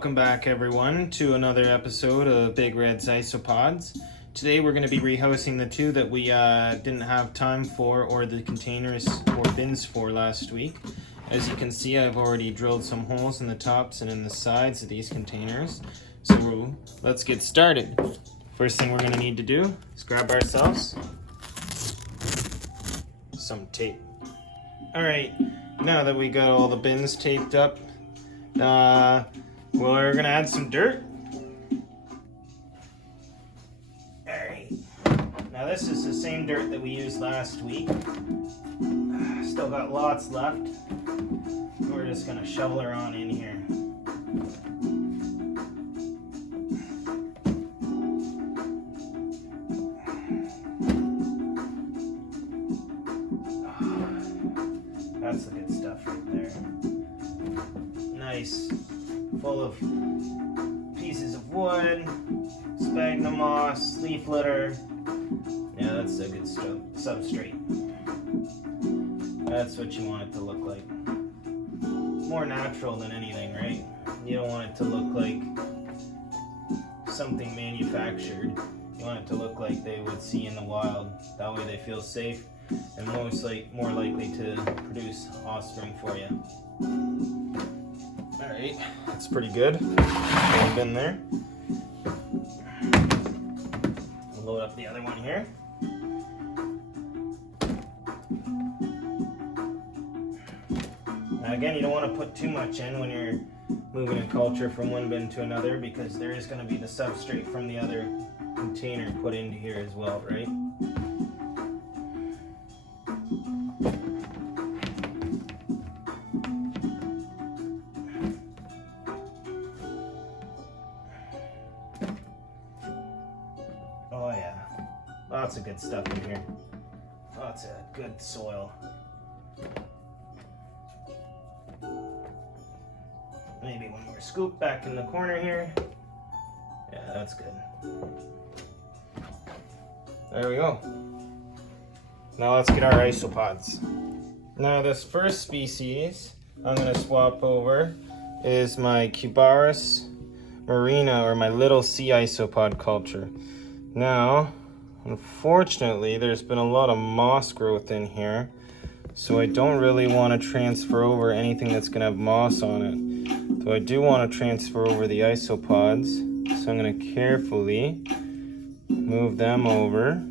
Welcome back everyone to another episode of Big Red's Isopods. Today we're going to be rehousing the two that we didn't have time for, or the containers or bins for last week. As you can see, I've already drilled some holes in the tops and in the sides of these containers. So let's get started. First thing we're going to need to do is grab ourselves some tape. Alright, now that we got all the bins taped up, we're gonna add some dirt. Alright, now this is the same dirt that we used last week. Still got lots left. We're just gonna shovel her on in here. That's the good stuff right there. Nice, full of pieces of wood, sphagnum moss, leaf litter. Yeah, that's a good substrate. That's what you want it to look like. More natural than anything, right? You don't want it to look like something manufactured. You want it to look like they would see in the wild. That way they feel safe and more likely to produce offspring for you. Alright, that's pretty good. One bin there. We'll load up the other one here. Now again, you don't want to put too much in when you're moving a culture from one bin to another, because there is going to be the substrate from the other container put into here as well, right? Oh yeah, lots of good stuff in here. Lots of good soil. Maybe one more scoop back in the corner here. Yeah, that's good. There we go. Now let's get our isopods. Now this first species I'm going to swap over is my Cubaris marina, or my little sea isopod culture. Now, unfortunately, there's been a lot of moss growth in here, so I don't really want to transfer over anything that's going to have moss on it. So I do want to transfer over the isopods, so I'm going to carefully move them over.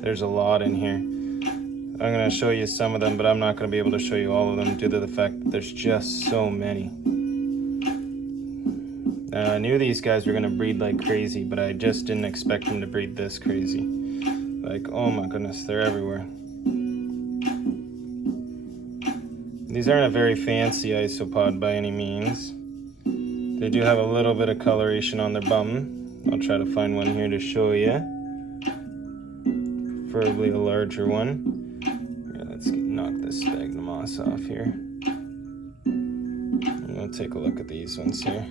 There's a lot in here. I'm going to show you some of them, but I'm not going to be able to show you all of them due to the fact that there's just so many. I knew these guys were going to breed like crazy, but I just didn't expect them to breed this crazy. Like, oh my goodness, they're everywhere. These aren't a very fancy isopod by any means. They do have a little bit of coloration on their bum. I'll try to find one here to show you. Preferably a larger one. Yeah, let's knock this sphagnum moss off here. And we'll take a look at these ones here.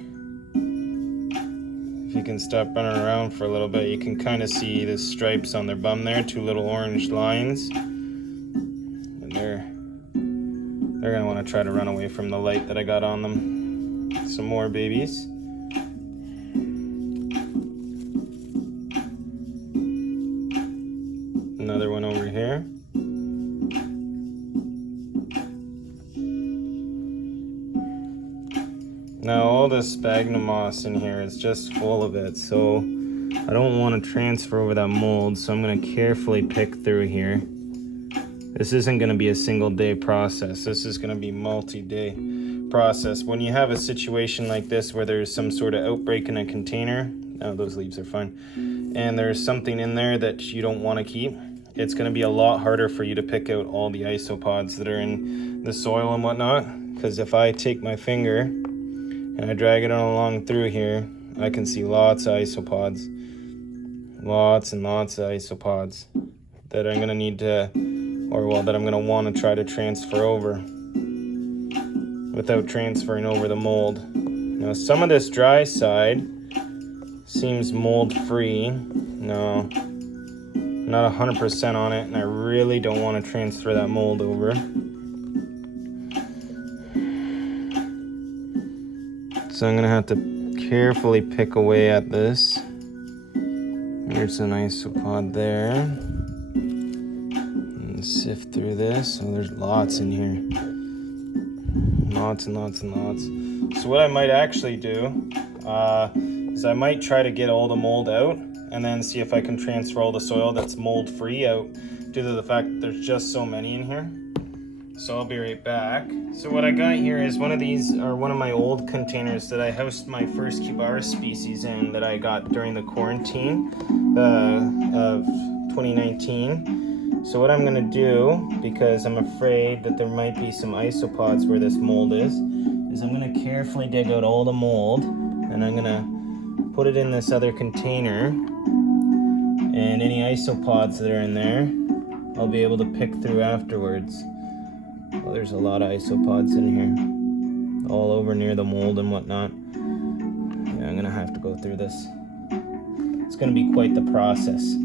If you can stop running around for a little bit, you can kind of see the stripes on their bum there, two little orange lines. And they're going to want to try to run away from the light that I got on them. Some more babies. Another one over here. Now all this sphagnum moss in here is just full of it, so I don't want to transfer over that mold, so I'm going to carefully pick through here. This isn't going to be a single day process. This is going to be multi-day process. When you have a situation like this where there's some sort of outbreak in a container, oh, those leaves are fine, and there's something in there that you don't want to keep, it's going to be a lot harder for you to pick out all the isopods that are in the soil and whatnot, because if I take my finger and I drag it on along through here, I can see lots of isopods. Lots and lots of isopods that I'm going to need to, that I'm going to want to try to transfer over without transferring over the mold. Now some of this dry side seems mold free. No, not 100% on it, and I really don't want to transfer that mold over. So I'm gonna have to carefully pick away at this. There's an isopod there. And sift through this. Oh, there's lots in here. Lots and lots and lots. So what I might actually do is I might try to get all the mold out and then see if I can transfer all the soil that's mold free out due to the fact that there's just so many in here. So I'll be right back. So what I got here is one of my old containers that I housed my first Cubaris species in that I got during the quarantine of 2019. So what I'm gonna do, because I'm afraid that there might be some isopods where this mold is I'm gonna carefully dig out all the mold and I'm gonna put it in this other container, and any isopods that are in there, I'll be able to pick through afterwards. Well, there's a lot of isopods in here, all over near the mold and whatnot. Yeah, I'm gonna have to go through this. It's gonna be quite the process.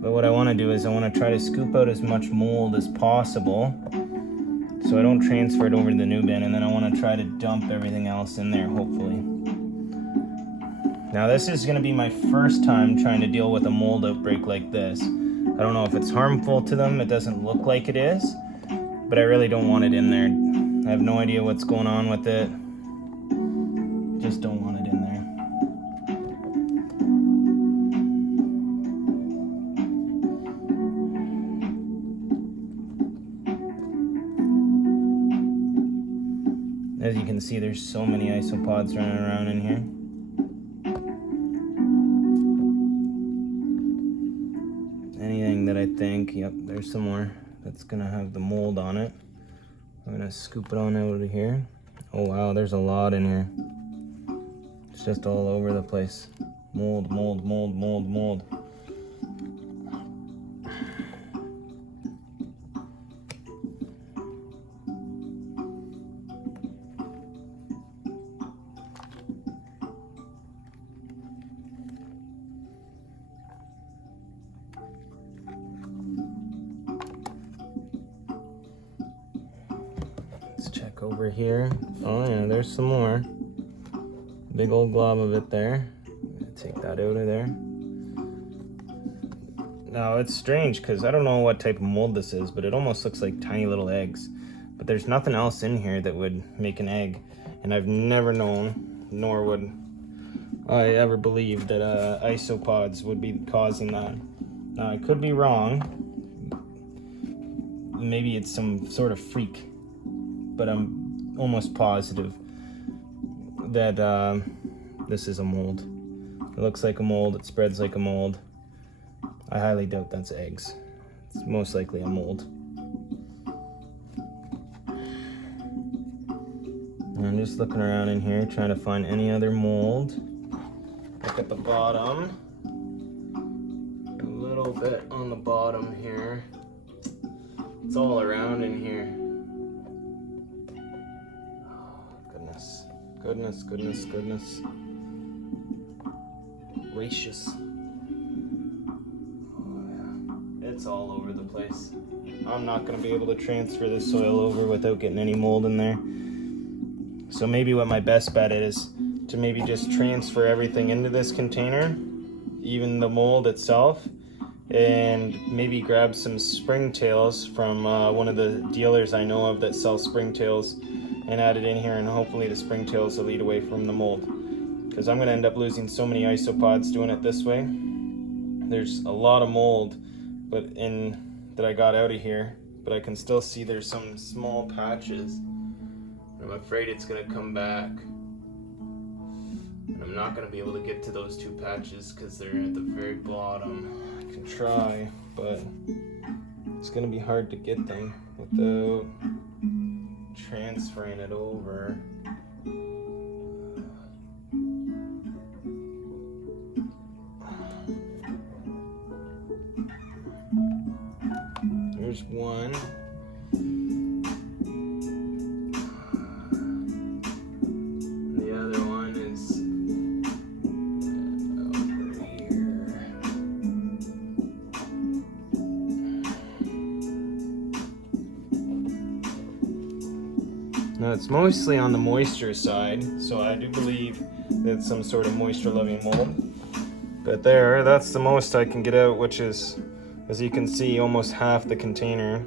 But what I wanna do is I wanna try to scoop out as much mold as possible so I don't transfer it over to the new bin, and then I wanna try to dump everything else in there, hopefully. Now this is gonna be my first time trying to deal with a mold outbreak like this. I don't know if it's harmful to them, it doesn't look like it is, but I really don't want it in there. I have no idea what's going on with it. Just don't want it in there. As you can see, there's so many isopods running around in here. Anything that I think, yep, there's some more that's gonna have the mold on it. I'm gonna scoop it on out of here. Oh wow, there's a lot in here. It's just all over the place. Mold, mold, mold, mold, mold. Let's check over here. Oh yeah, there's some more. Big old glob of it there. I'm gonna take that out of there. Now it's strange because I don't know what type of mold this is, but it almost looks like tiny little eggs. But there's nothing else in here that would make an egg. And I've never known, nor would I ever believe that isopods would be causing that. Now I could be wrong. Maybe it's some sort of freak, but I'm almost positive that this is a mold. It looks like a mold, it spreads like a mold. I highly doubt that's eggs. It's most likely a mold. And I'm just looking around in here, trying to find any other mold. Look at the bottom. A little bit on the bottom here. It's all around in here. Goodness, goodness, goodness, goodness. Gracious. Oh yeah, it's all over the place. I'm not gonna be able to transfer this soil over without getting any mold in there. So maybe what my best bet is to maybe just transfer everything into this container, even the mold itself, and maybe grab some springtails from one of the dealers I know of that sells springtails and add it in here, and hopefully the springtails will lead away from the mold, because I'm going to end up losing so many isopods doing it this way. There's a lot of mold that I got out of here, but I can still see there's some small patches. I'm afraid it's going to come back, and I'm not going to be able to get to those two patches because they're at the very bottom. I can try, but it's going to be hard to get them without transferring it over. There's one. The other one is over here. Now it's mostly on the moisture side, so I do believe that it's some sort of moisture-loving mold. But that's the most I can get out, which is, as you can see, almost half the container.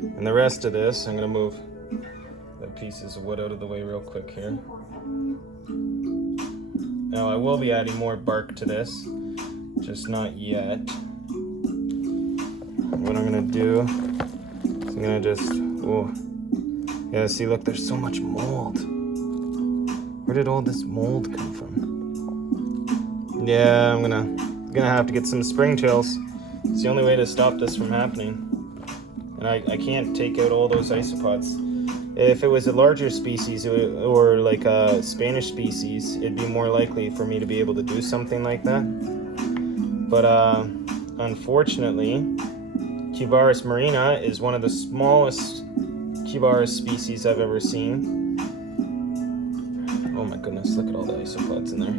And the rest of this, I'm gonna move the pieces of wood out of the way real quick here. Now I will be adding more bark to this, just not yet. What I'm gonna do is I'm gonna just, oh, yeah, see, look, there's so much mold. Where did all this mold come from? Yeah, I'm gonna have to get some springtails. It's the only way to stop this from happening. And I can't take out all those isopods. If it was a larger species or like a Spanish species, it'd be more likely for me to be able to do something like that. But unfortunately, Cubaris marina is one of the smallest Cubaris species I've ever seen. Oh my goodness, look at all the isopods in there.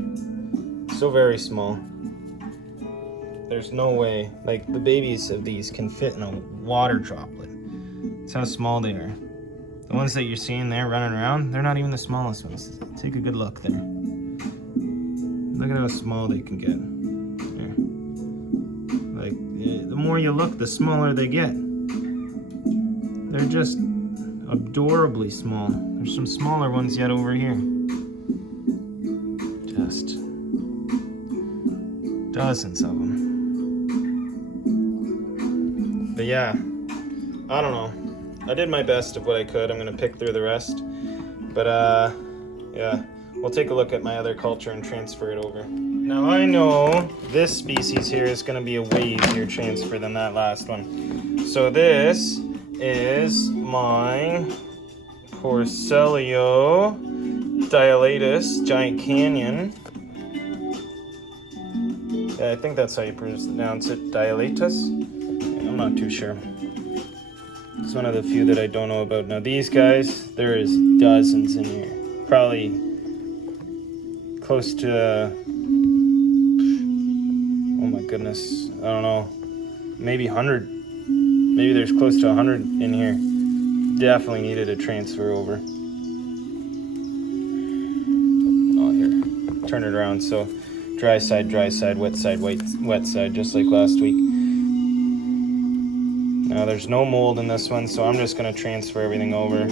So very small. There's no way, like the babies of these can fit in a water droplet. That's how small they are. The ones that you're seeing there running around, they're not even the smallest ones. Take a good look there. Look at how small they can get. There. Like, the more you look, the smaller they get. They're just adorably small. There's some smaller ones yet over here. Just dozens of them. But yeah, I don't know. I did my best of what I could. I'm gonna pick through the rest. But yeah, we'll take a look at my other culture and transfer it over. Now I know this species here is gonna be a way easier transfer than that last one. So this is my Porcellio dilatus giant canyon. Yeah, I think that's how you pronounce it, dilatus. I'm not too sure. It's one of the few that I don't know about. Now these guys, there is dozens in here. Probably close to, oh my goodness, I don't know, maybe 100. Maybe there's close to 100 in here. Definitely needed a transfer over. Oh, here, turn it around. So dry side, wet side, wet side, just like last week. Now there's no mold in this one, so I'm just gonna transfer everything over.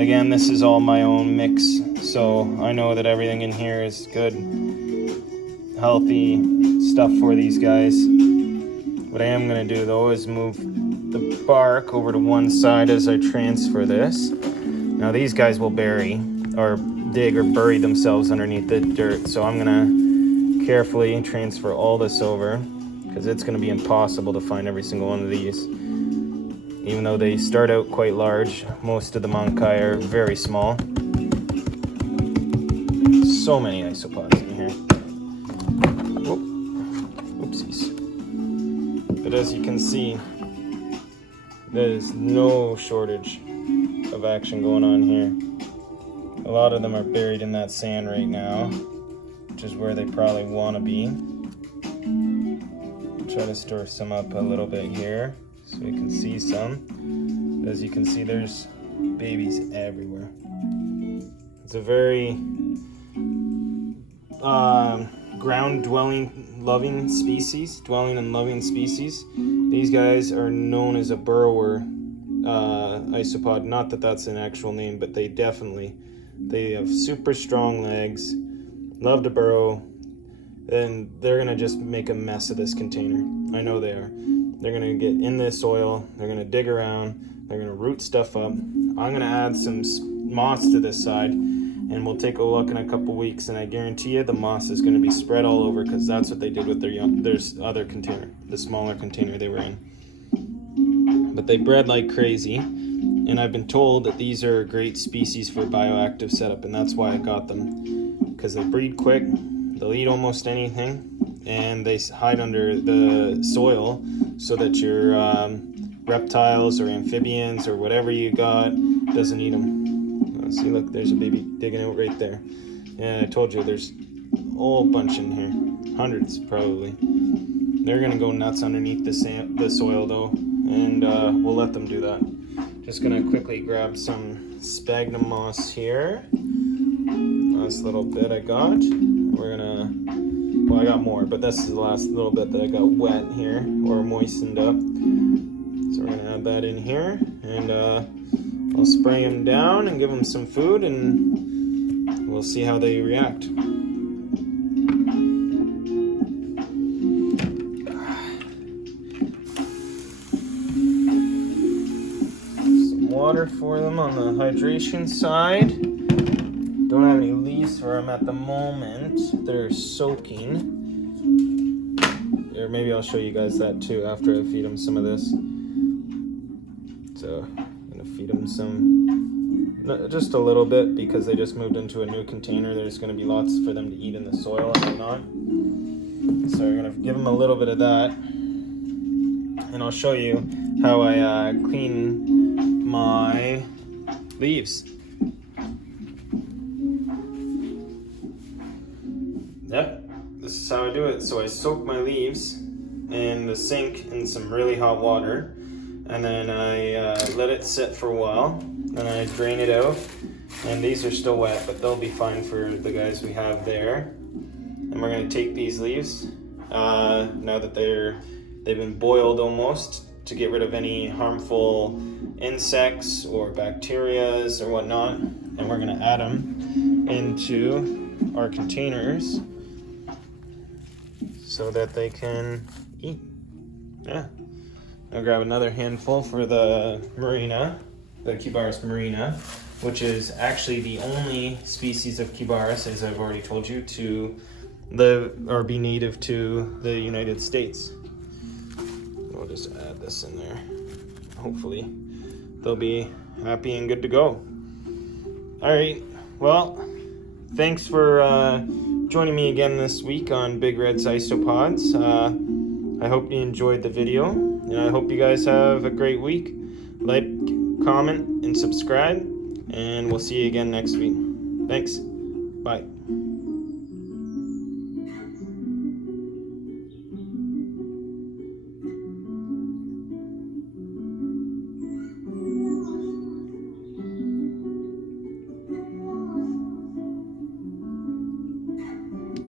Again, this is all my own mix, so I know that everything in here is good, healthy stuff for these guys. What I am gonna do though is move the bark over to one side as I transfer this. Now these guys will bury, or dig or bury themselves underneath the dirt, so I'm gonna carefully transfer all this over, because it's going to be impossible to find every single one of these. Even though they start out quite large, most of the Mankai are very small. So many isopods in here. Oopsies. But as you can see, there is no shortage of action going on here. A lot of them are buried in that sand right now, which is where they probably want to be. Try to store some up a little bit here so we can see some. As you can see, there's babies everywhere. It's a very ground dwelling loving species. These guys are known as a burrower isopod. Not that that's an actual name, but they have super strong legs, love to burrow. And they're gonna just make a mess of this container. I know they are. They're gonna get in this soil, they're gonna dig around, they're gonna root stuff up. I'm gonna add some moss to this side, and we'll take a look in a couple weeks, and I guarantee you the moss is gonna be spread all over, because that's what they did with their other container, the smaller container they were in. But they bred like crazy, and I've been told that these are a great species for bioactive setup, and that's why I got them, because they breed quick. They'll eat almost anything, and they hide under the soil so that your reptiles or amphibians or whatever you got doesn't eat them. See, look, there's a baby digging out right there. And I told you there's a whole bunch in here, hundreds probably. They're gonna go nuts underneath the soil though, and we'll let them do that. Just gonna quickly grab some sphagnum moss here. Last little bit I got. We're gonna, well, I got more, but this is the last little bit that I got wet here, or moistened up. So we're gonna add that in here, and I'll spray them down and give them some food, and we'll see how they react. Some water for them on the hydration side. Don't have any leaves for them at the moment. They're soaking. Or maybe I'll show you guys that too after I feed them some of this. So I'm gonna feed them some, just a little bit, because they just moved into a new container. There's gonna be lots for them to eat in the soil and whatnot. So we're gonna give them a little bit of that. And I'll show you how I clean my leaves. Yep, this is how I do it. So I soak my leaves in the sink in some really hot water, and then I let it sit for a while, and I drain it out. And these are still wet, but they'll be fine for the guys we have there. And we're gonna take these leaves, now that they've been boiled almost, to get rid of any harmful insects or bacterias or whatnot. And we're gonna add them into our containers so that they can eat. Yeah. I'll grab another handful for the Marina, the Cubaris Marina, which is actually the only species of Cubaris, as I've already told you, to live or be native to the United States. We'll just add this in there. Hopefully they'll be happy and good to go. All right, well, thanks for joining me again this week on Big Red's Isopods. I hope you enjoyed the video, and I hope you guys have a great week. Like, comment, and subscribe, and we'll see you again next week. Thanks. Bye.